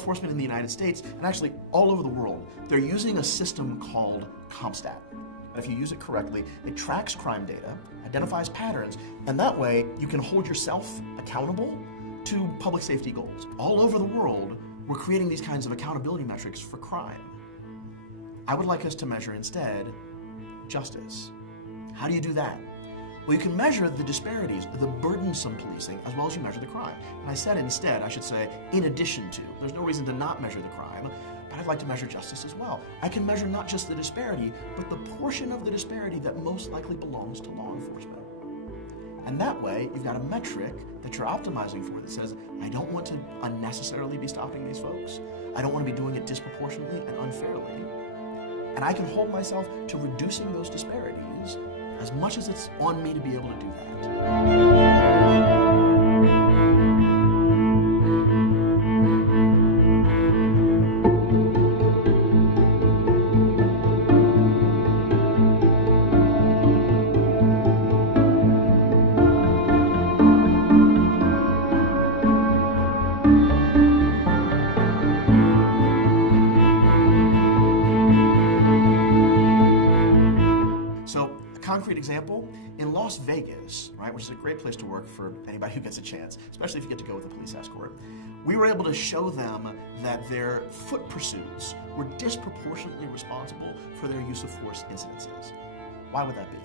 enforcement in the United States, and actually all over the world, they're using a system called CompStat. If you use it correctly, it tracks crime data, identifies patterns, and that way you can hold yourself accountable to public safety goals. All over the world, we're creating these kinds of accountability metrics for crime. I would like us to measure instead justice. How do you do that? Well, you can measure the disparities, the burdensome policing, as well as you measure the crime. And I said instead, I should say, in addition to. There's no reason to not measure the crime, but I'd like to measure justice as well. I can measure not just the disparity, but the portion of the disparity that most likely belongs to law enforcement. And that way, you've got a metric that you're optimizing for that says, I don't want to unnecessarily be stopping these folks. I don't want to be doing it disproportionately and unfairly. And I can hold myself to reducing those disparities as much as it's on me to be able to do that. Concrete example, in Las Vegas, right, which is a great place to work for anybody who gets a chance, especially if you get to go with a police escort, we were able to show them that their foot pursuits were disproportionately responsible for their use of force incidences. Why would that be?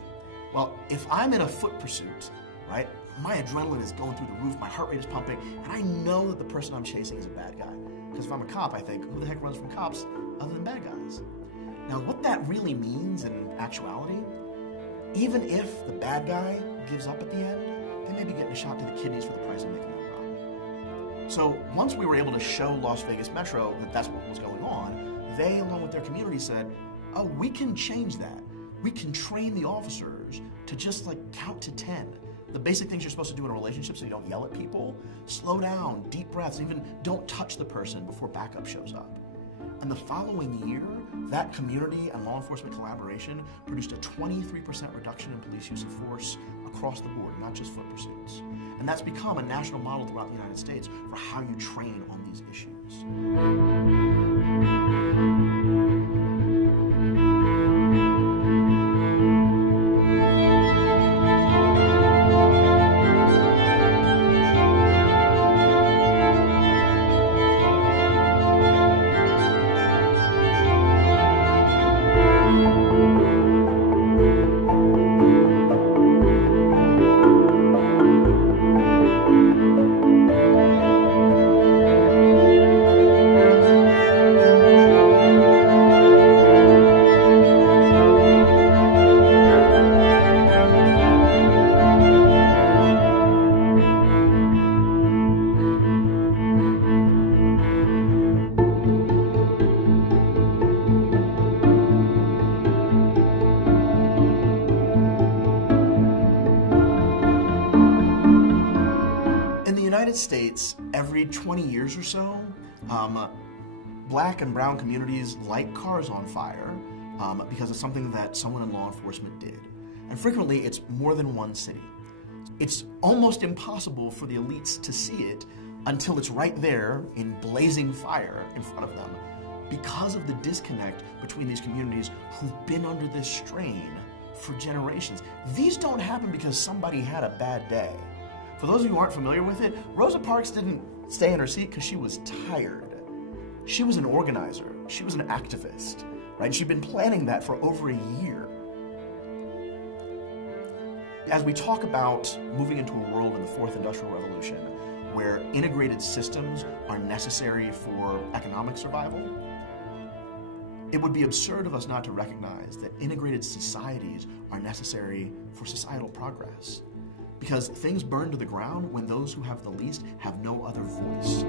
Well, if I'm in a foot pursuit, right, my adrenaline is going through the roof, my heart rate is pumping, and I know that the person I'm chasing is a bad guy. Because if I'm a cop, I think, who the heck runs from cops other than bad guys? Now, what that really means in actuality, even if the bad guy gives up at the end, they may be getting a shot to the kidneys for the price of making them run. So once we were able to show Las Vegas Metro that that's what was going on, they, along with their community, said, oh, we can change that. We can train the officers to just like count to 10. The basic things you're supposed to do in a relationship so you don't yell at people, slow down, deep breaths, even don't touch the person before backup shows up. And the following year, that community and law enforcement collaboration produced a 23% reduction in police use of force across the board, not just foot pursuits. And that's become a national model throughout the United States for how you train on these issues. States, every 20 years or so, black and brown communities light cars on fire because it's something that someone in law enforcement did. And frequently, it's more than one city. It's almost impossible for the elites to see it until it's right there in blazing fire in front of them because of the disconnect between these communities who've been under this strain for generations. These don't happen because somebody had a bad day. For those of you who aren't familiar with it, Rosa Parks didn't stay in her seat because she was tired. She was an organizer. She was an activist, right? And she'd been planning that for over a year. As we talk about moving into a world in the fourth industrial revolution where integrated systems are necessary for economic survival, it would be absurd of us not to recognize that integrated societies are necessary for societal progress. Because things burn to the ground when those who have the least have no other voice.